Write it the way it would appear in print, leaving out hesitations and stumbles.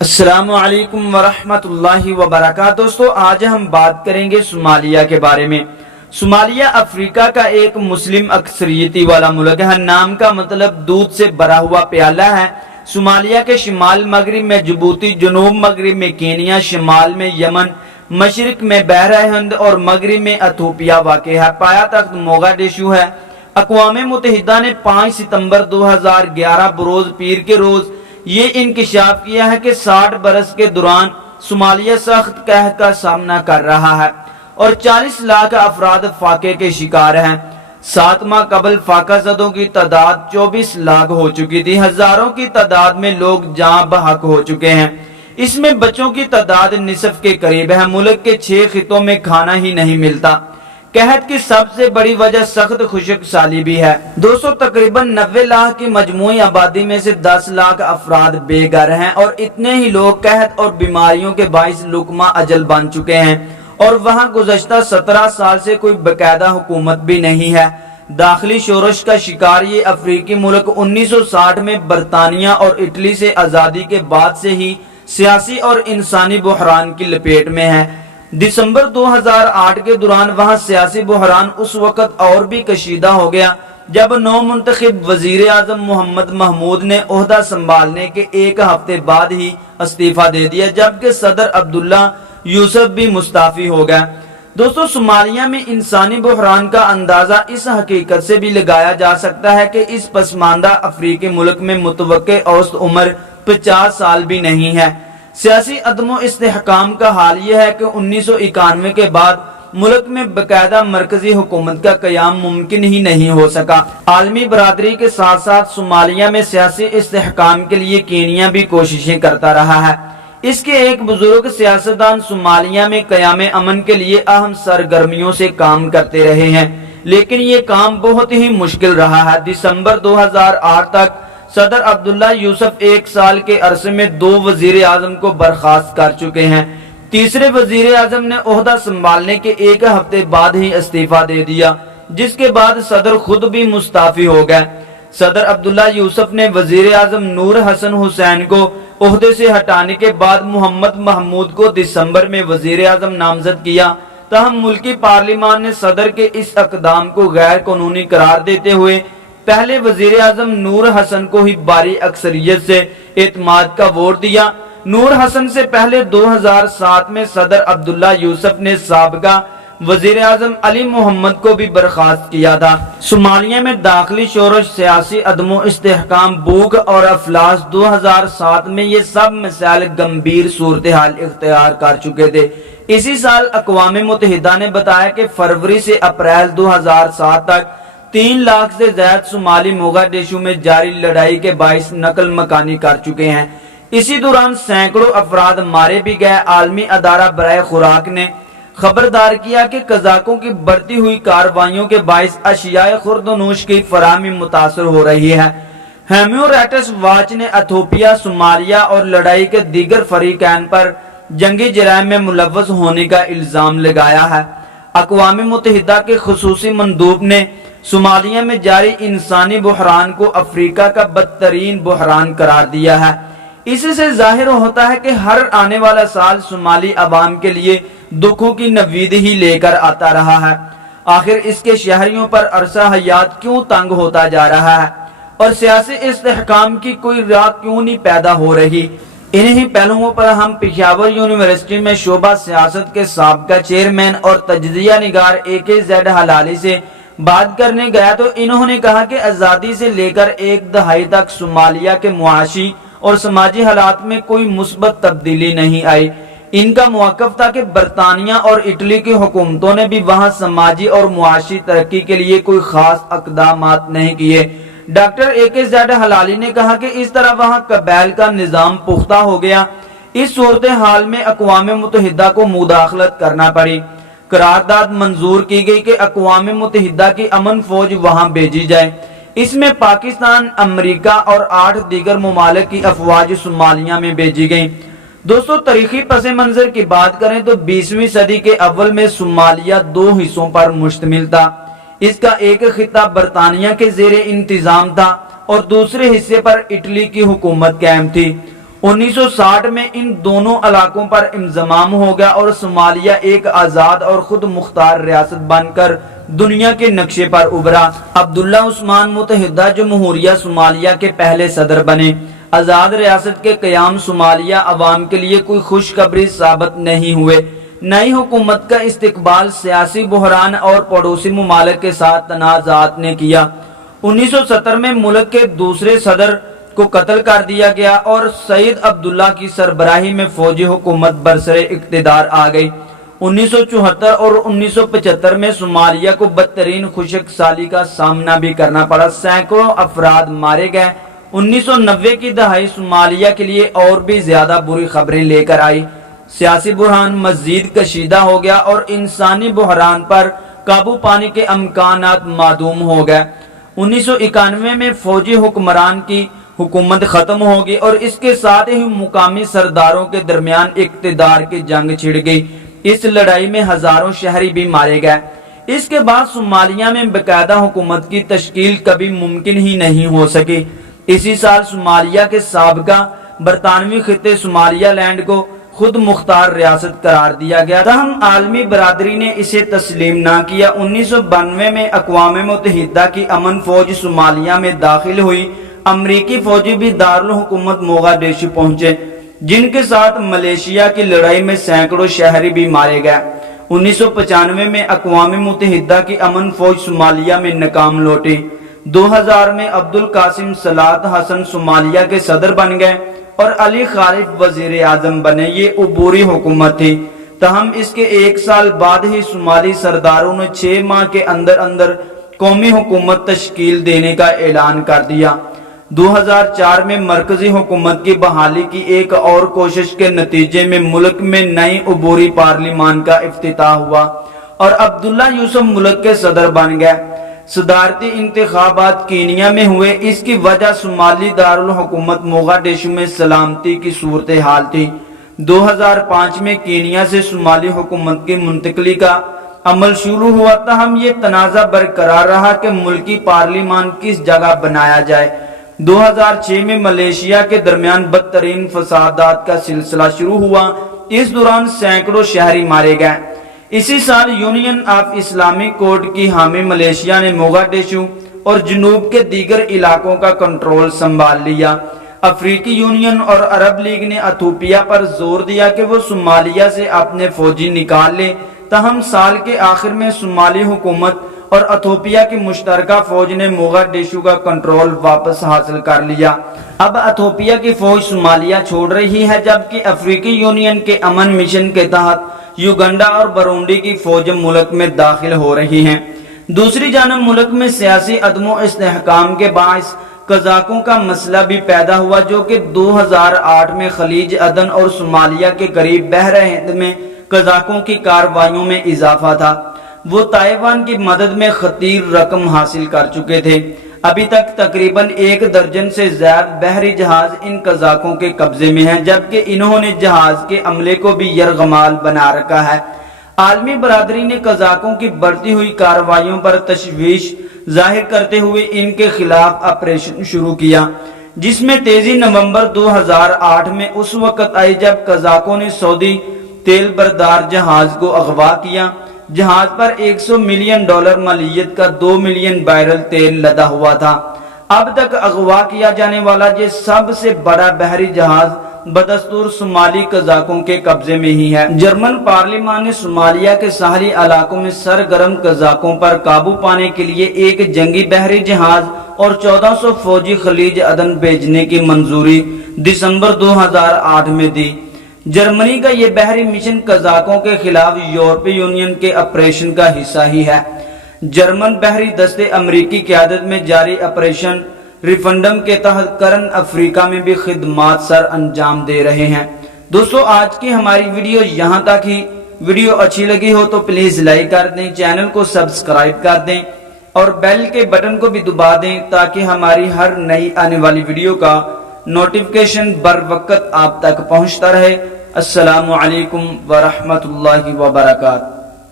السلام علیکم ورحمۃ اللہ وبرکاتہ۔ دوستو آج ہم بات کریں گے صومالیہ کے بارے میں۔ صومالیہ افریقہ کا ایک مسلم اکثریتی والا ملک ہے۔ نام کا مطلب دودھ سے بھرا ہوا پیالہ ہے۔ صومالیہ کے شمال مغرب میں جبوتی، جنوب مغرب میں کینیا، شمال میں یمن، مشرق میں بحیرہ ہند اور مغرب میں ایتھوپیا واقع ہے۔ پایا تخت موگادیشو ہے۔ اقوام متحدہ نے 5 ستمبر 2011 بروز پیر کے روز یہ انکشاف کیا ہے کہ 60 برس کے دوران صومالیہ سخت قحط کا سامنا کر رہا ہے اور 40 لاکھ افراد فاقے کے شکار ہیں۔ 7 ماہ قبل فاقہ زدوں کی تعداد 24 لاکھ ہو چکی تھی۔ ہزاروں کی تعداد میں لوگ جاں بحق ہو چکے ہیں۔ اس میں بچوں کی تعداد نصف کے قریب ہے۔ ملک کے 6 خطوں میں کھانا ہی نہیں ملتا۔ قحط کی سب سے بڑی وجہ سخت خشک سالی بھی ہے۔ تقریباً 90 لاکھ کی مجموعی آبادی میں سے 10 لاکھ افراد بے گھر ہیں اور اتنے ہی لوگ قحط اور بیماریوں کے باعث لقمہ اجل بن چکے ہیں، اور وہاں گزشتہ 17 سال سے کوئی باقاعدہ حکومت بھی نہیں ہے۔ داخلی شورش کا شکار یہ افریقی ملک 1960 میں برطانیہ اور اٹلی سے آزادی کے بعد سے ہی سیاسی اور انسانی بحران کی لپیٹ میں ہے۔ دسمبر 2008 کے دوران وہاں سیاسی بحران اس وقت اور بھی کشیدہ ہو گیا جب نو منتخب وزیر اعظم محمد محمود نے عہدہ سنبھالنے کے 1 ہفتے بعد ہی استعفیٰ دے دیا، جبکہ صدر عبداللہ یوسف بھی مستعفی ہو گئے۔ دوستو صومالیہ میں انسانی بحران کا اندازہ اس حقیقت سے بھی لگایا جا سکتا ہے کہ اس پسماندہ افریقی ملک میں متوقع اوسط عمر 50 سال بھی نہیں ہے۔ سیاسی عدم و استحکام کا حال یہ ہے کہ 1991 کے بعد ملک میں باقاعدہ مرکزی حکومت کا قیام ممکن ہی نہیں ہو سکا۔ عالمی برادری کے ساتھ ساتھ صومالیہ میں سیاسی استحکام کے لیے کینیا بھی کوششیں کرتا رہا ہے۔ اس کے ایک بزرگ سیاستدان صومالیہ میں قیام امن کے لیے اہم سرگرمیوں سے کام کرتے رہے ہیں، لیکن یہ کام بہت ہی مشکل رہا ہے۔ دسمبر 2008 تک صدر عبداللہ یوسف 1 سال کے عرصے میں 2 وزیر اعظم کو برخاست کر چکے ہیں۔ تیسرے وزیر اعظم نے عہدہ سنبھالنے کے 1 ہفتے بعد ہی استعفیٰ دے دیا، جس کے بعد صدر خود بھی مستعفی ہو گئے۔ صدر عبداللہ یوسف نے وزیر اعظم نور حسن حسین کو عہدے سے ہٹانے کے بعد محمد محمود کو دسمبر میں وزیر اعظم نامزد کیا، تاہم ملکی پارلیمان نے صدر کے اس اقدام کو غیر قانونی قرار دیتے ہوئے پہلے وزیر اعظم نور حسن کو ہی بھاری اکثریت سے اعتماد کا ووٹ دیا۔ نور حسن سے پہلے 2007 میں صدر عبداللہ یوسف نے سابقہ وزیر اعظم علی محمد کو بھی برخاست کیا تھا۔ صومالیہ میں داخلی شورش، سیاسی عدم و استحکام، بھوک اور افلاس 2007 میں یہ سب مسائل گمبھیر صورتحال اختیار کر چکے تھے۔ اسی سال اقوام متحدہ نے بتایا کہ فروری سے اپریل 2007 تک 3 لاکھ سے زائد صومالی موگادیشو میں جاری لڑائی کے باعث نقل مکانی کر چکے ہیں۔ اسی دوران سینکڑوں افراد مارے بھی گئے۔ عالمی ادارہ برائے خوراک نے خبردار کیا کہ قزاقوں کی بڑھتی ہوئی کارروائیوں کے باعث اشیاء خورد و نوش کی فراہمی متاثر ہو رہی ہے۔ ہیومن رائٹس واچ نے ایتھوپیا، صومالیہ اور لڑائی کے دیگر فریقین پر جنگی جرائم میں ملوث ہونے کا الزام لگایا ہے۔ اقوام متحدہ کے خصوصی مندوب نے صومالیہ میں جاری انسانی بحران کو افریقہ کا بدترین بحران قرار دیا ہے۔ اس سے ظاہر ہوتا ہے کہ ہر آنے والا سال صومالی عوام کے لیے دکھوں کی نوید ہی لے کر آتا رہا ہے۔ آخر اس کے شہریوں پر عرصہ حیات کیوں تنگ ہوتا جا رہا ہے اور سیاسی استحکام کی کوئی راہ کیوں نہیں پیدا ہو رہی؟ انہی پہلوؤں پر ہم پشاور یونیورسٹی میں شعبہ سیاست کے سابقہ چیئرمین اور تجزیہ نگار AKZ حلالی سے بات کرنے گیا تو انہوں نے کہا کہ آزادی سے لے کر 1 دہائی تک صومالیہ کے معاشی اور سماجی حالات میں کوئی مثبت تبدیلی نہیں آئی۔ ان کا موقف تھا کہ برطانیہ اور اٹلی کی حکومتوں نے بھی وہاں سماجی اور معاشی ترقی کے لیے کوئی خاص اقدامات نہیں کیے۔ ڈاکٹر AKZ حلالی نے کہا کہ اس طرح وہاں قبائل کا نظام پختہ ہو گیا۔ اس صورتحال میں اقوام متحدہ کو مداخلت کرنا پڑی۔ قرارداد منظور کی گئی کہ اقوام متحدہ کی امن فوج وہاں بھیجی جائے۔ اس میں پاکستان، امریکہ اور 8 دیگر ممالک کی افواج صومالیہ میں بھیجی گئیں۔ دوستو تاریخی پس منظر کی بات کریں تو 20ویں صدی کے اول میں صومالیہ 2 حصوں پر مشتمل تھا۔ اس کا ایک خطہ برطانیہ کے زیر انتظام تھا اور دوسرے حصے پر اٹلی کی حکومت قائم تھی۔ 1960 میں ان دونوں علاقوں پر انضمام ہو گیا اور صومالیہ ایک آزاد اور خود مختار ریاست بن کر دنیا کے نقشے پر ابھرا۔ عبداللہ عثمان متحدہ جمہوریہ صومالیہ کے پہلے صدر بنے۔ آزاد ریاست کے قیام صومالیہ عوام کے لیے کوئی خوشخبری ثابت نہیں ہوئے۔ نئی حکومت کا استقبال سیاسی بحران اور پڑوسی ممالک کے ساتھ تنازعات نے کیا۔ 1970 میں ملک کے دوسرے صدر کو قتل کر دیا گیا اور سید عبداللہ کی سربراہی میں فوجی حکومت برسر اقتدار آ گئی۔ 1974 اور 1975 میں صومالیہ کو بدترین خشک سالی کا سامنا بھی کرنا پڑا، سینکڑوں افراد مارے گئے۔ 1990 کی دہائی صومالیہ کے لیے اور بھی زیادہ بری خبریں لے کر آئی۔ سیاسی بحران مزید کشیدہ ہو گیا اور انسانی بحران پر قابو پانے کے امکانات معدوم ہو گئے۔ 1991 میں فوجی حکمران کی حکومت ختم ہوگی اور اس کے ساتھ ہی مقامی سرداروں کے درمیان اقتدار کی جنگ چھڑ گئی۔ اس لڑائی میں ہزاروں شہری بھی مارے گئے۔ اس کے بعد صومالیہ میں باقاعدہ حکومت کی تشکیل کبھی ممکن ہی نہیں ہو سکی۔ اسی سال صومالیہ کے سابقہ برطانوی خطے صومالیہ لینڈ کو خود مختار ریاست قرار دیا گیا، تاہم عالمی برادری نے اسے تسلیم نہ کیا۔ 1992 میں اقوام متحدہ کی امن فوج صومالیہ میں داخل ہوئی۔ امریکی فوجی بھی دارالحکومت موغادیشو پہنچے، جن کے ساتھ ملیشیا کی لڑائی میں سینکڑوں شہری بھی مارے گئے۔ 1995 میں اقوام متحدہ کی امن فوج صومالیہ میں ناکام لوٹی۔ 2000 میں عبدالقاسم صلاح حسن صومالیہ کے صدر بن گئے اور علی خالف وزیر اعظم بنے۔ یہ عبوری حکومت تھی، تاہم اس کے ایک سال بعد ہی صومالی سرداروں نے 6 ماہ کے اندر قومی حکومت تشکیل دینے کا اعلان کر دیا۔ 2004 میں مرکزی حکومت کی بحالی کی ایک اور کوشش کے نتیجے میں ملک میں نئی عبوری پارلیمان کا افتتاح ہوا اور عبداللہ یوسف ملک کے صدر بن گئے۔ صدارتی انتخابات کینیا میں ہوئے۔ اس کی وجہ صومالی دارالحکومت موغادیشو میں سلامتی کی صورتحال تھی۔ 2005 میں کینیا سے صومالی حکومت کی منتقلی کا عمل شروع ہوا، تاہم یہ تنازع برقرار رہا کہ ملکی پارلیمان کس جگہ بنایا جائے۔ 2006 میں ملیشیا کے درمیان بدترین فسادات کا سلسلہ شروع ہوا۔ اس دوران سینکڑوں شہری مارے گئے۔ اسی سال یونین آف اسلامی کورٹ کی حامی ملیشیا نے موغادیشو اور جنوب کے دیگر علاقوں کا کنٹرول سنبھال لیا۔ افریقی یونین اور عرب لیگ نے ایتھوپیا پر زور دیا کہ وہ صومالیہ سے اپنے فوجی نکال لے، تاہم سال کے آخر میں صومالی حکومت اور ایتھوپیا کی مشترکہ فوج نے موغادیشو کا کنٹرول واپس حاصل کر لیا۔ اب ایتھوپیا کی فوج صومالیہ چھوڑ رہی ہے، جبکہ افریقی یونین کے امن مشن کے تحت یوگنڈا اور برونڈی کی فوج ملک میں داخل ہو رہی ہیں۔ دوسری جانب ملک میں سیاسی عدم و استحکام کے باعث قزاقوں کا مسئلہ بھی پیدا ہوا، جو کہ 2008 میں خلیج عدن اور صومالیہ کے قریب بحر ہند میں قزاقوں کی کارروائیوں میں اضافہ تھا۔ وہ تائیوان کی مدد میں خطیر رقم حاصل کر چکے تھے۔ ابھی تک تقریباً 1 درجن سے زیادہ بحری جہاز ان قزاقوں کے قبضے میں ہیں، جبکہ انہوں نے جہاز کے عملے کو بھی یرغمال بنا رکھا ہے۔ عالمی برادری نے قزاقوں کی بڑھتی ہوئی کارروائیوں پر تشویش ظاہر کرتے ہوئے ان کے خلاف آپریشن شروع کیا، جس میں تیزی نومبر 2008 میں اس وقت آئی جب قزاقوں نے سعودی تیل بردار جہاز کو اغوا کیا۔ جہاز پر $100 ملین مالیت کا 2 ملین بیرل تیل لدا ہوا تھا۔ اب تک اغوا کیا جانے والا یہ سب سے بڑا بحری جہاز بدستور صومالی قزاقوں کے قبضے میں ہی ہے۔ جرمن پارلیمان نے صومالیہ کے ساحلی علاقوں میں سرگرم قزاقوں پر قابو پانے کے لیے ایک جنگی بحری جہاز اور 1400 فوجی خلیج عدن بھیجنے کی منظوری دسمبر 2008 میں دی۔ جرمنی کا یہ بحری مشن قزاقوں کے خلاف یورپی یونین کے آپریشن کا حصہ ہی ہے۔ جرمن بحری دستے امریکی قیادت میں جاری آپریشن ریفنڈم کے تحت قرن افریقہ میں بھی خدمات سر انجام دے رہے ہیں۔ دوستو آج کی ہماری ویڈیو یہاں تک ہی۔ ویڈیو اچھی لگی ہو تو پلیز لائک کر دیں، چینل کو سبسکرائب کر دیں اور بیل کے بٹن کو بھی دبا دیں تاکہ ہماری ہر نئی آنے والی ویڈیو کا نوٹیفیکیشن بر وقت آپ تک پہنچتا رہے۔ السلام علیکم ورحمۃ اللہ وبرکاتہ۔